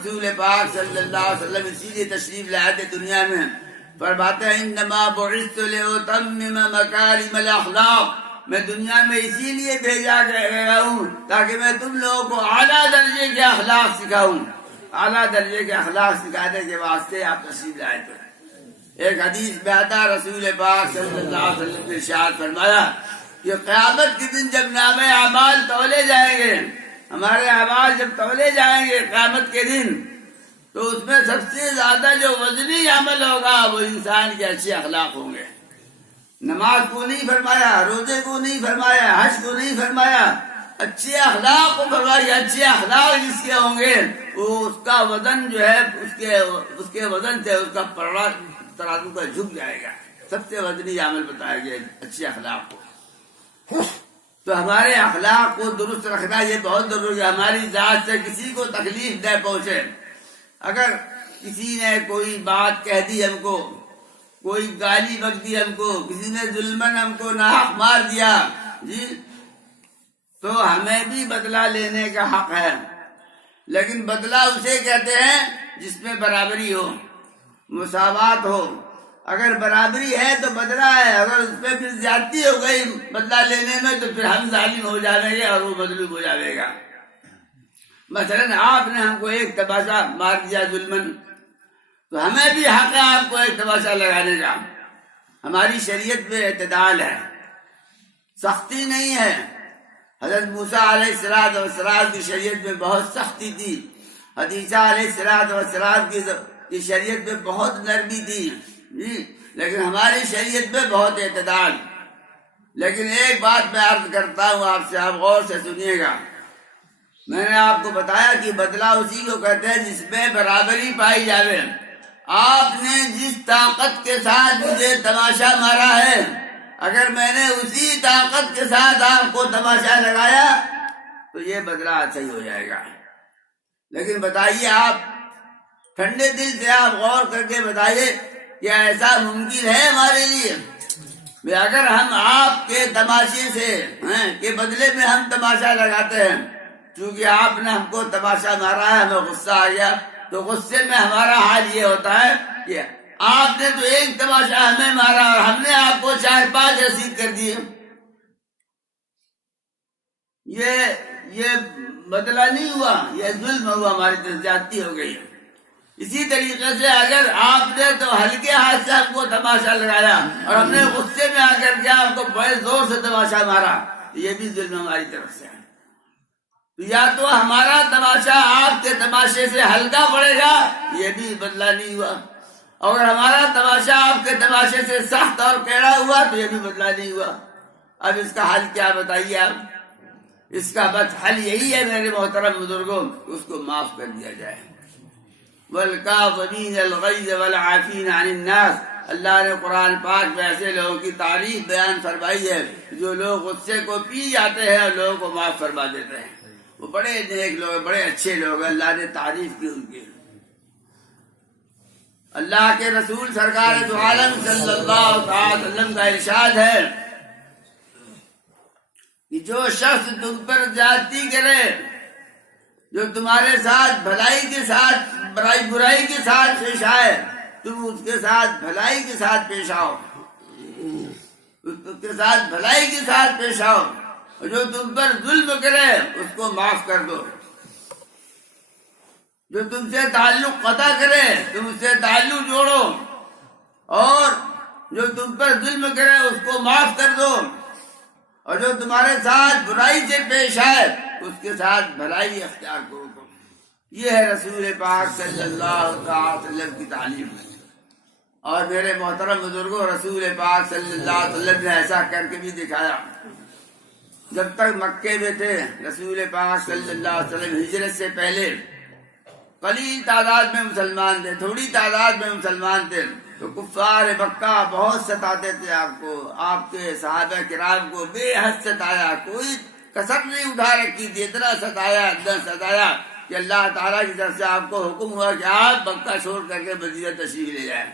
رسول پاک صلی اللہ علیہ وسلم اسی لیے تشریف لائے تھے دنیا میں. فرماتے ہیں انما بعثت لاتمم مکارم الاخلاق، میں دنیا میں اسی لیے بھیجا گیا ہوں تاکہ میں تم لوگوں کو اعلیٰ درجے کے اخلاق سکھاؤں. اعلیٰ درجے کے اخلاق سکھانے کے واسطے آپ تشریف لائے تھے. ایک حدیث میں آتا رسول پاک صلی اللہ علیہ وسلم نے ارشاد فرمایا کہ قیامت کے دن جب نامہ اعمال تولے جائیں گے، ہمارے اعمال جب تولے جائیں گے قیامت کے دن، تو اس میں سب سے زیادہ جو وزنی عمل ہوگا وہ انسان کے اچھے اخلاق ہوں گے. نماز کو نہیں فرمایا، روزے کو نہیں فرمایا، حج کو نہیں فرمایا، اچھے اخلاق کو فرمایا. اچھے اخلاق جس کے ہوں گے وہ اس کا وزن جو ہے اس کے وزن سے اس کا پڑا ترازو کا جھک جائے گا. سب سے وزنی عمل بتایا گیا اچھے اخلاق کو. تو ہمارے اخلاق کو درست رکھنا یہ بہت ضروری ہے. ہماری ذات سے کسی کو تکلیف نہ پہنچے. اگر کسی نے کوئی بات کہہ دی ہم کو، کوئی گالی بک دی ہم کو، کسی نے ظلمن ہم کو ناحق مار دیا جی، تو ہمیں بھی بدلہ لینے کا حق ہے. لیکن بدلہ اسے کہتے ہیں جس میں برابری ہو، مساوات ہو. اگر برابری ہے تو بدلہ ہے، اگر اس پہ پھر زیادتی ہو گئی بدلہ لینے میں تو پھر ہم ظالم ہو جائیں گے اور وہ مظلوم ہو جائے گا. مثلا آپ نے ہم کو ایک تماشا مار دیا ظلمن، تو ہمیں بھی حق ہے آپ کو ایک تماشا لگانے کا. ہماری شریعت میں اعتدال ہے، سختی نہیں ہے. حضرت موسیٰ علیہ السلام کی شریعت میں بہت سختی تھی، حدیثہ علیہ السلام کی شریعت میں بہت نرمی تھی جی، لیکن ہماری شریعت میں بہت اعتدال. لیکن ایک بات میں عرض کرتا ہوں آپ سے، آپ غور سے سنیے گا. میں نے آپ کو بتایا کہ بدلہ اسی کو کہتے ہیں جس میں برابری پائی جاوے. آپ نے جس طاقت کے ساتھ مجھے تماشا مارا ہے، اگر میں نے اسی طاقت کے ساتھ آپ کو تماشا لگایا تو یہ بدلہ صحیح ہو جائے گا. لیکن بتائیے آپ ٹھنڈے دل سے آپ غور کر کے بتائیے کیا ایسا ممکن ہے ہمارے لیے کہ اگر ہم آپ کے تماشے سے کے بدلے میں ہم تماشا لگاتے ہیں، چونکہ آپ نے ہم کو تماشا مارا ہے، ہمیں غصہ آ گیا، تو غصے میں ہمارا حال یہ ہوتا ہے کہ آپ نے تو ایک تماشا ہمیں مارا اور ہم نے آپ کو 4-5 رسید کر دیے. یہ بدلہ نہیں ہوا، یہ ظلم ہوا، ہماری طرف زیادتی ہو گئی. اسی طریقے سے اگر آپ نے تو ہلکے ہاتھ سے ہم کو تماشا لگایا اور ہم نے غصے میں آ کر کے آپ کو بڑے زور سے تماشا مارا، یہ بھی ظلم ہماری طرف سے ہے. یا تو ہمارا تماشا آپ کے تماشے سے ہلکا پڑے گا، یہ بھی بدلہ نہیں ہوا. اور ہمارا تماشا آپ کے تماشے سے سخت اور کیڑا ہوا تو یہ بھی بدلہ نہیں ہوا. اب اس کا حل کیا بتائیے آپ؟ اس کا بس حل یہی ہے میرے محترم بزرگوں، اس کو معاف کر دیا جائے. وَالْكَاظِمِينَ الْغَيْظَ وَالْعَافِينَ عَنِ النَّاسِ. اللہ نے قرآن پاک میں ایسے لوگوں کی تعریف بیان فرمائی ہے جو لوگ غصے کو پی جاتے ہیں اور لوگوں کو معاف فرما دیتے ہیں. وہ بڑے نیک لوگ، بڑے اچھے لوگ، اللہ نے تعریف کی ان کی. اللہ کے رسول سرکار دو عالم صلی اللہ علیہ وسلم کا ارشاد ہے کہ جو شخص تم پر زیادتی کرے، جو تمہارے ساتھ بھلائی کے ساتھ برائی کے ساتھ پیش آئے، تم اس کے ساتھ بھلائی کے ساتھ پیش آؤ، اس کے ساتھ بھلائی کے ساتھ پیش آؤ. اور جو تم پر ظلم کرے اس کو معاف کر دو. جو تم سے تعلق قطع کرے تم اس سے تعلق جوڑو، اور جو تم پر ظلم کرے اس کو معاف کر دو. اور جو تمہارے ساتھ برائی سے پیش آئے اس کے ساتھ بھلائی اختیار کرو. یہ ہے رسول پاک صلی اللہ علیہ وسلم کی تعلیم. اور میرے محترم بزرگوں، رسول پاک صلی اللہ علیہ وسلم نے ایسا کر کے بھی دکھایا. جب تک مکے میں تھے رسول پاک صلی اللہ علیہ وسلم ہجرت سے پہلے قلیل تعداد میں مسلمان تھے، تھوڑی تعداد میں مسلمان تھے، تو کفار مکہ بہت ستاتے تھے آپ کو، آپ کے صحابہ کرام کو بے حد ستایا، کوئی کسر نہیں اٹھا رکھی تھی. اتنا ستایا کہ اللہ تعالیٰ کی طرف سے آپ کو حکم ہوا کہ آپ مکہ چھوڑ کر کے مدینہ تشریف لے جائیں.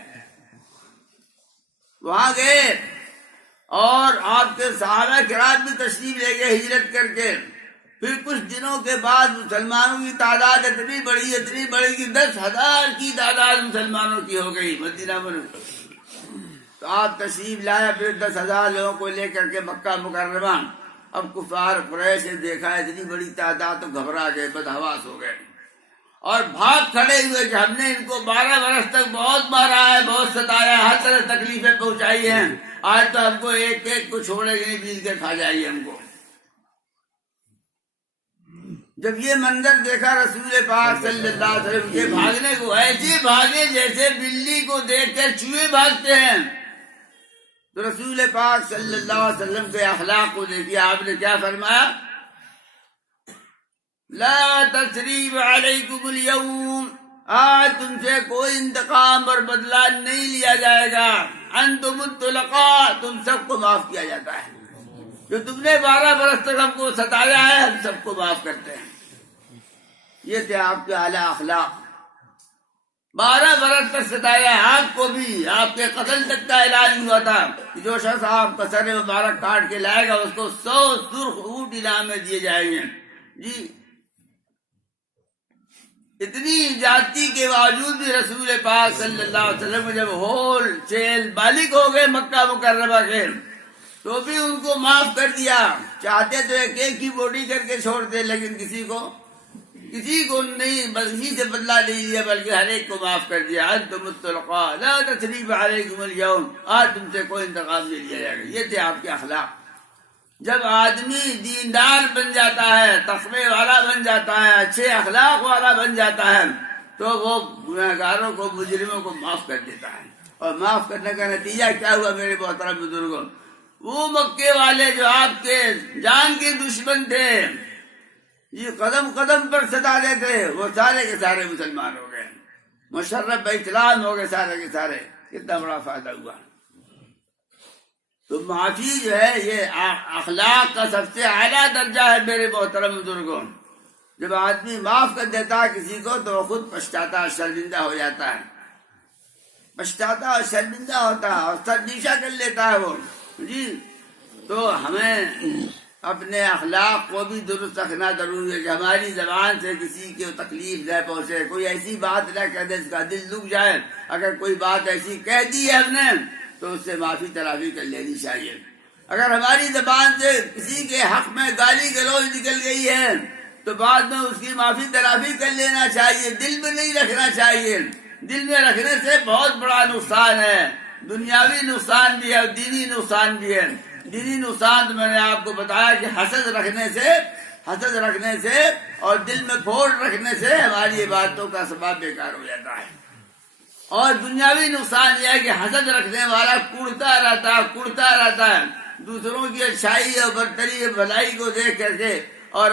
وہاں گئے اور آپ کے صحابہ کرام بھی تشریف لے گئے ہجرت کر کے. پھر کچھ دنوں کے بعد مسلمانوں کی تعداد اتنی بڑی کہ 10,000 کی تعداد مسلمانوں کی ہو گئی مدینہ منورہ۔ تو آپ تشریف لائے، پھر 10,000 لوگوں کو لے کر کے مکہ مکرمہ۔ اب کفار قریش نے دیکھا اتنی بڑی تعداد تو گھبرا گئے، بدحواس ہو گئے اور بھاگ کھڑے ہوئے کہ ہم نے ان کو 12 برس تک بہت مارا ہے، بہت ستایا، ہر طرح تکلیفیں پہنچائی ہیں، آج تو ہم کو ایک ایک کو چھوڑے گی نہیں، بیچ کے کھا جائے گی ہم کو۔ جب یہ منظر دیکھا رسول پاک صلی اللہ علیہ وسلم، یہ بھاگنے کو ایسے بھاگے جیسے بلی کو دیکھ کر چوہے بھاگتے ہیں۔ تو رسول پاک صلی اللہ علیہ وسلم کے اخلاق کو دیکھیے، آپ نے کیا فرمایا؟ لا تثریب علیکم اليوم، آج تم سے کوئی انتقام اور بدلہ نہیں لیا جائے گا، انتم الطلقاء، تم سب کو معاف کیا جاتا ہے۔ جو تم نے 12 برس تک ہم کو ستایا ہے، ہم سب کو معاف کرتے ہیں۔ یہ تھے آپ کے اعلیٰ اخلاق۔ 12 برس تک ستایا ہے آپ کو بھی، آپ کے قتل تک کا اعلان ہوا تھا کہ جو شخص آپ کا سر مبارک کاٹ کے لائے گا اس کو 100 سرخ اونٹ انعام میں دیے جائیں گے۔ جی اتنی جاتی کے باوجود بھی رسول پاک صلی اللہ علیہ وسلم جب ہول چیل بالغ ہو گئے مکہ مکرمہ کے، تو بھی ان کو معاف کر دیا۔ چاہتے تو ایک ایک کی بوٹی کر کے چھوڑتے، لیکن کسی کو نہیں، بس اسی سے بدلہ نہیں لیا، بلکہ ہر ایک کو معاف کر دیا۔ انتم الطلقاء لا تثریب علیکم اليوم، آج تم سے کوئی انتقام نہیں لیا جائے گا۔ یہ تھے آپ کے اخلاق۔ جب آدمی دیندار بن جاتا ہے، تقوی والا بن جاتا ہے، اچھے اخلاق والا بن جاتا ہے، تو وہ گنہگاروں کو، مجرموں کو معاف کر دیتا ہے۔ اور معاف کرنے کا نتیجہ کیا ہوا میرے محترم بزرگوں؟ وہ مکے والے جو آپ کے جان کے دشمن تھے، یہ قدم قدم پر ستاتے تھے، وہ سارے کے سارے مسلمان ہو گئے، مشرف اسلام ہو گئے سارے کے سارے۔ کتنا بڑا فائدہ ہوا۔ تو معافی جو ہے یہ اخلاق کا سب سے اعلیٰ درجہ ہے میرے محترم بزرگوں۔ جب آدمی معاف کر دیتا ہے کسی کو تو وہ خود پچھتاتا اور شرمندہ ہو جاتا ہے، پچھتاتا اور شرمندہ ہوتا ہے اور سرنیشہ کر لیتا ہے وہ۔ جی تو ہمیں اپنے اخلاق کو بھی درست رکھنا ضروری ہے کہ ہماری زبان سے کسی کو تکلیف نہ پہنچے، کوئی ایسی بات نہ کہہ دے اس کا دل دکھ جائے۔ اگر کوئی بات ایسی کہہ دی ہے ہم نے تو اس سے معافی تلافی کر لینی چاہیے۔ اگر ہماری زبان سے کسی کے حق میں گالی گلوچ نکل گئی ہے تو بعد میں اس کی معافی تلافی کر لینا چاہیے، دل میں نہیں رکھنا چاہیے۔ دل میں رکھنے سے بہت بڑا نقصان ہے، دنیاوی نقصان بھی ہے اور دینی نقصان بھی ہے۔ دینی نقصان تو میں نے آپ کو بتایا کہ حسد رکھنے سے اور دل میں پھوٹ رکھنے سے ہماری عبادتوں کا ثواب بیکار ہو جاتا ہے۔ اور دنیاوی نقصان یہ ہے کہ حسد رکھنے والا کڑتا رہتا ہے، دوسروں کی اچھائی اور برتری اور بھلائی کو دیکھ کر کے اور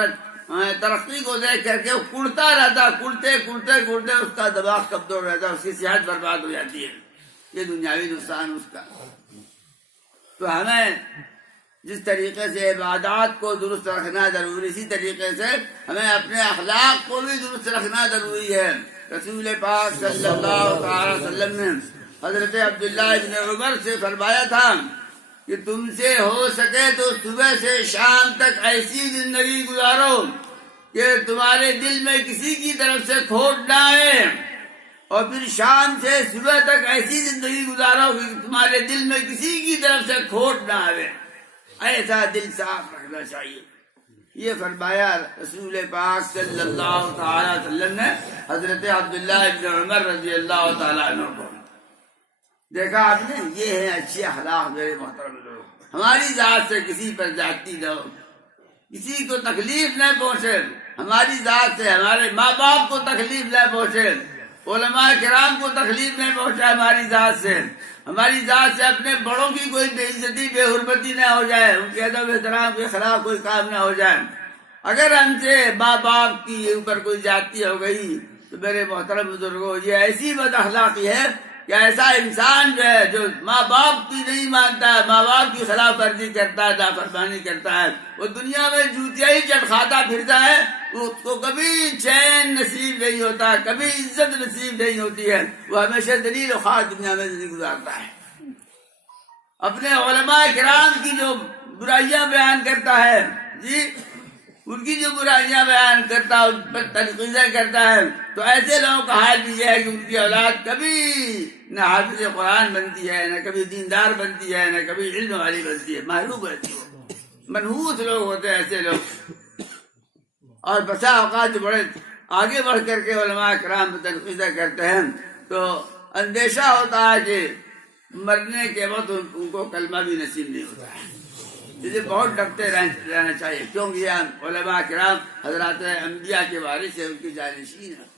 ترقی کو دیکھ کر کے وہ کڑتا رہتا، کڑتے اس کا دماغ کمزور رہتا ہے، اس کی صحت برباد ہو جاتی ہے۔ یہ دنیاوی نقصان اس کا۔ تو ہمیں جس طریقے سے عبادات کو درست رکھنا ضروری، اسی طریقے سے ہمیں اپنے اخلاق کو بھی درست رکھنا ضروری ہے۔ رسول پاک صلی اللہ علیہ وسلم نے حضرت عبداللہ ابن عمر سے فرمایا تھا کہ تم سے ہو سکے تو صبح سے شام تک ایسی زندگی گزارو کہ تمہارے دل میں کسی کی طرف سے کھوٹ نہ آئے، اور پھر شام سے صبح تک ایسی زندگی گزارو کہ تمہارے دل میں کسی کی طرف سے کھوٹ نہ آئے۔ ایسا دل صاف رکھنا چاہیے۔ یہ فرمایا رسول پاک صلی اللہ تعالی وسلم نے حضرت عبداللہ ابن عمر رضی اللہ تعالیٰ عنہ کو۔ دیکھا آپ نے، یہ ہے اچھے اخلاق میرے محترم لوگ۔ ہماری ذات سے کسی پر زیادتی نہ ہو، کسی کو تکلیف نہ پہنچے، ہماری ذات سے ہمارے ماں باپ کو تکلیف نہ پہنچے، علماء کرام کو تکلیف نہیں پہنچا، ہماری ذات سے اپنے بڑوں کی کوئی بے عزتی بے حرمتی نہ ہو جائے، ان کے ادب احترام کے خلاف کوئی کام نہ ہو جائے۔ اگر ہم سے ماں باپ کی اوپر کوئی زیادتی ہو گئی تو میرے محترم بزرگوں، یہ ایسی بد اخلاقی ہے کہ ایسا انسان جو ہے جو ماں باپ کی نہیں مانتا ہے، ماں باپ کی خلاف ورزی کرتا ہے، نافرمانی کرتا ہے، وہ دنیا میں جوتیاں ہی چٹ کھاتا پھرتا ہے، اس کو کبھی چین نصیب نہیں ہوتا، کبھی عزت نصیب نہیں ہوتی ہے، وہ ہمیشہ ذلیل و خوار دنیا میں زندگی گزارتا ہے۔ اپنے علماء کرام کی جو برائیاں بیان کرتا ہے، جی ان کی جو برائیاں بیان کرتا ہے، ان پر تنقیدیں کرتا ہے، تو ایسے لوگوں کا حال بھی یہ ہے کہ ان کی اولاد کبھی نہ حافظ قرآن بنتی ہے، نہ کبھی دیندار بنتی ہے، نہ کبھی علم والی بنتی ہے، محروم رہتی ہے، منحوس لوگ ہوتے ہیں ایسے لوگ۔ اور بسا اوقات بڑے آگے بڑھ کر کے علماء کرام پر تنقیدیں کرتے ہیں تو اندیشہ ہوتا ہے کہ مرنے کے وقت ان کو کلمہ بھی نصیب نہیں ہوتا ہے۔ اسے بہت ڈرتے رہنا چاہیے، کیونکہ یہ علماء کرام حضرات انبیاء کے وارث ہیں، ان کی جانشین ہیں۔